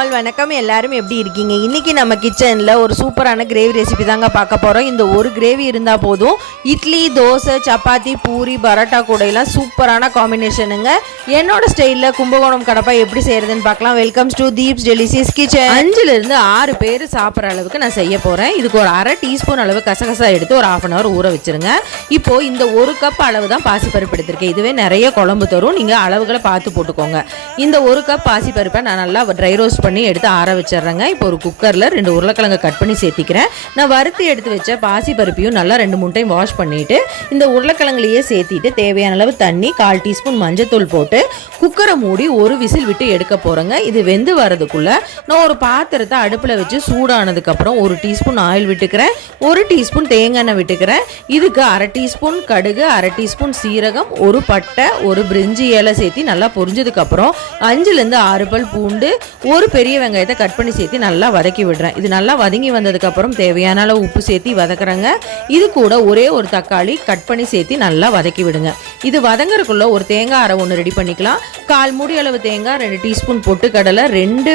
All வணக்கம். எல்லாரும் எப்படி இருக்கீங்க? இன்னைக்கு நம்ம கிச்சனில் ஒரு சூப்பரான கிரேவி ரெசிபி தாங்க பார்க்க போகிறோம். இந்த ஒரு கிரேவி இருந்தால் போதும், இட்லி, தோசை, சப்பாத்தி, பூரி, பரோட்டா கூடையெல்லாம் சூப்பரான காம்பினேஷனுங்க. என்னோட ஸ்டைலில் கும்பகோணம் கடப்பா எப்படி செய்கிறதுன்னு பார்க்கலாம். Welcomes to Deep's delicious kitchen. 5லிருந்து 6 பேர் சாப்பிட்ற அளவுக்கு நான் செய்ய போகிறேன். இதுக்கு ஒரு அரை டீஸ்பூன் அளவு கசகசா எடுத்து ஒரு 1/2 hour ஊற வச்சுருங்க. இப்போது இந்த 1 கப் அளவு தான் பாசிப்பருப்பு எடுத்திருக்கேன். இதுவே நிறைய குழம்பு தரும், நீங்கள் அளவுகளை பார்த்து போட்டுக்கோங்க. இந்த 1 கப் பாசிப்பருப்பை நான் நல்லா ட்ரை ரோஸ்ட் பண்ணி எடுத்து ஆற வச்சிடுறேங்க. இப்போ ஒரு குக்கரில் 2 உருளைக்கிழங்கு கட் பண்ணி சேர்த்திக்கிறேன். நான் வறுத்து எடுத்து வச்ச பாசி பருப்பையும் நல்லா 2-3 டைம் வாஷ் பண்ணிவிட்டு இந்த உருளைக்கிழங்குலையே சேர்த்திட்டு தேவையான அளவு தண்ணி, 1/4 டீஸ்பூன் மஞ்சத்தூள் போட்டு குக்கரை மூடி ஒரு விசில் விட்டு எடுக்க போகிறேங்க. இது வெந்து வரதுக்குள்ளே நான் ஒரு பாத்திரத்தை அடுப்பில் வச்சு சூடானதுக்கப்புறம் 1 டீஸ்பூன் ஆயில் விட்டுக்கிறேன், 1 டீஸ்பூன் தேங்காய் எண்ணெய் விட்டுக்கிறேன். இதுக்கு 1/2 டீஸ்பூன் கடுகு, 1/2 டீஸ்பூன் சீரகம், 1 பட்டை, 1 பிரிஞ்சி இலை சேர்த்து நல்லா பொரிஞ்சதுக்கப்புறம் 5லிருந்து 6 பல் பூண்டு, 1 பெரிய வெங்காயத்தை கட் பண்ணி சேர்த்து நல்லா வதக்கி விடுறேன். இது நல்லா வதங்கி வந்ததுக்கப்புறம் தேவையான அளவு உப்பு சேர்த்து வதக்குறேங்க. இது கூட ஒரே ஒரு தக்காளி கட் பண்ணி சேர்த்து நல்லா வதக்கி விடுங்க. இது வதங்கறதுக்குள்ள ஒரு தேங்காய் அரை 1 ரெடி பண்ணிக்கலாம். 1/4 மூடி அளவு தேங்காய், 2 டீஸ்பூன் பொட்டுக்கடலை, 2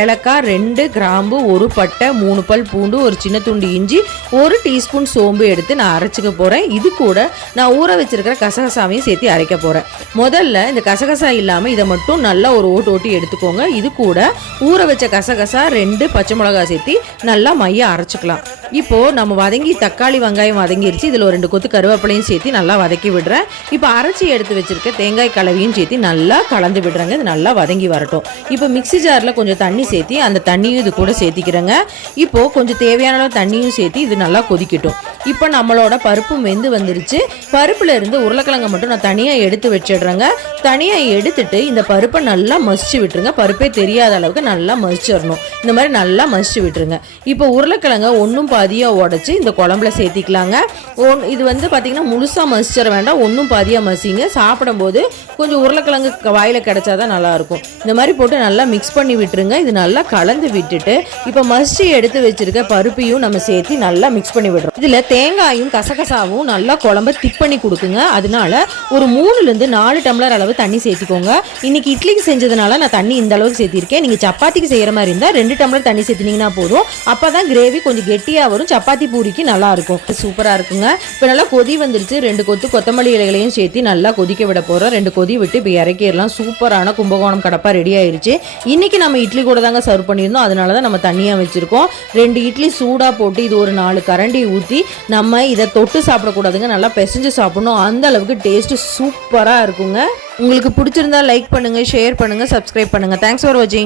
ஏலக்காய், 2 கிராம்பு, 1 பட்டை, 3 பல் பூண்டு, 1 சின்ன துண்டு இஞ்சி, 1 டீஸ்பூன் சோம்பு எடுத்து நான் அரைச்சிக்க போகிறேன். இது கூட நான் ஊற வச்சிருக்கிற கசகசாவையும் சேர்த்து அரைக்க போகிறேன். முதல்ல இந்த கசகசா இல்லாமல் இதை மட்டும் நல்லா ஒரு ஓட்டி எடுத்துக்கோங்க. இது கூட ஊற வச்ச கசகசா, 2 பச்சை மிளகாய் சேர்த்து நல்லா மைய அரைச்சிக்கலாம். இப்போது நம்ம வதங்கி தக்காளி வெங்காயம் வதங்கிருச்சு. இதில் ஒரு 2 கொத்து கருவேப்பிலையும் சேர்த்து நல்லா வதக்கி விடுறேன். இப்போ அரைச்சி எடுத்து வச்சிருக்க தேங்காய் கலவையும் சேர்த்து நல்லா கலந்து விடுறாங்க. இது நல்லா வதங்கி வரட்டும். இப்போ மிக்ஸி ஜாரில் கொஞ்சம் தண்ணி சேர்த்து அந்த தண்ணியும் இது கூட சேர்த்திக்கிறேங்க. இப்போது கொஞ்சம் தேவையான அளவு தண்ணியும் சேர்த்து இது நல்லா கொதிக்கட்டும். இப்போ நம்மளோட பருப்பும் வெந்து வந்துருச்சு. பருப்புல இருந்து உருளைக்கிழங்கை மட்டும் நான் தனியாக எடுத்து வச்சிடுறேங்க. தனியாக எடுத்துட்டு இந்த பருப்பை நல்லா மசிச்சு விட்டுருங்க. பருப்பே தெரியாத அளவுக்கு நல்லா மசிச்சிடணும். இந்த மாதிரி நல்லா மசிச்சு விட்டுருங்க. இப்போ உருளைக்கிழங்கை ஒன்றும் பாதியாக உடச்சி இந்த குழம்புல சேர்த்திக்கலாங்க. இது வந்து பார்த்தீங்கன்னா முழுசாக மசிச்சிட வேண்டாம், ஒன்றும் பாதியாக மசிங்க. சாப்பிடும்போது கொஞ்சம் உருளைக்கிழங்கு வாயில் கிடைச்சாதான் நல்லாயிருக்கும். இந்த மாதிரி போட்டு நல்லா மிக்ஸ் பண்ணி விட்டுருங்க. இது நல்லா கலந்து விட்டுட்டு இப்போ மசிச்சு எடுத்து வச்சிருக்க பருப்பையும் நம்ம சேர்த்து நல்லா மிக்ஸ் பண்ணி விடுறோம். இதில் தேங்காயும் கசகசாவும் நல்லா குழம்ப திக் பண்ணி கொடுக்குங்க. அதனால ஒரு 3லிருந்து 4 டம்ளர் அளவு தண்ணி சேர்த்திக்கோங்க. இன்னைக்கு இட்லிக்கு செஞ்சதுனால நான் தண்ணி இந்த அளவுக்கு சேர்த்திருக்கேன். நீங்கள் சப்பாத்திக்கு செய்கிற மாதிரி இருந்தால் 2 டம்ளர் தண்ணி சேர்த்தினீங்கன்னா போதும். அப்போ தான் கிரேவி கொஞ்சம் கெட்டியாக வரும், சப்பாத்தி பூரிக்கு நல்லா இருக்கும். சூப்பராக இருக்குங்க. இப்போ நல்லா கொதி வந்துருச்சு. 2 கொத்து கொத்தமல்லி இலைகளையும் சேர்த்து நல்லா கொதிக்க விட போகிறோம். 2 கொதி விட்டு இப்போ இறக்கிடலாம். சூப்பரான கும்பகோணம் கடப்பா ரெடி ஆயிடுச்சு. இன்னைக்கு நம்ம இட்லி கூட தாங்க சர்வ் பண்ணியிருந்தோம், அதனால தான் நம்ம தண்ணியாக வச்சுருக்கோம். 2 இட்லி சூடாக போட்டு இது ஒரு 4 கரண்டி ஊற்றி நம்ம இதை தொட்டு சாப்பிடக்கூடாதுங்க, நல்லா பிசைஞ்சு சாப்பிடணும். அந்த அளவுக்கு டேஸ்ட்டு சூப்பராக இருக்குங்க. உங்களுக்கு பிடிச்சிருந்தா லைக் பண்ணுங்கள், ஷேர் பண்ணுங்கள், சப்ஸ்கிரைப் பண்ணுங்கள். தேங்க்ஸ் ஃபார் வாட்சிங்.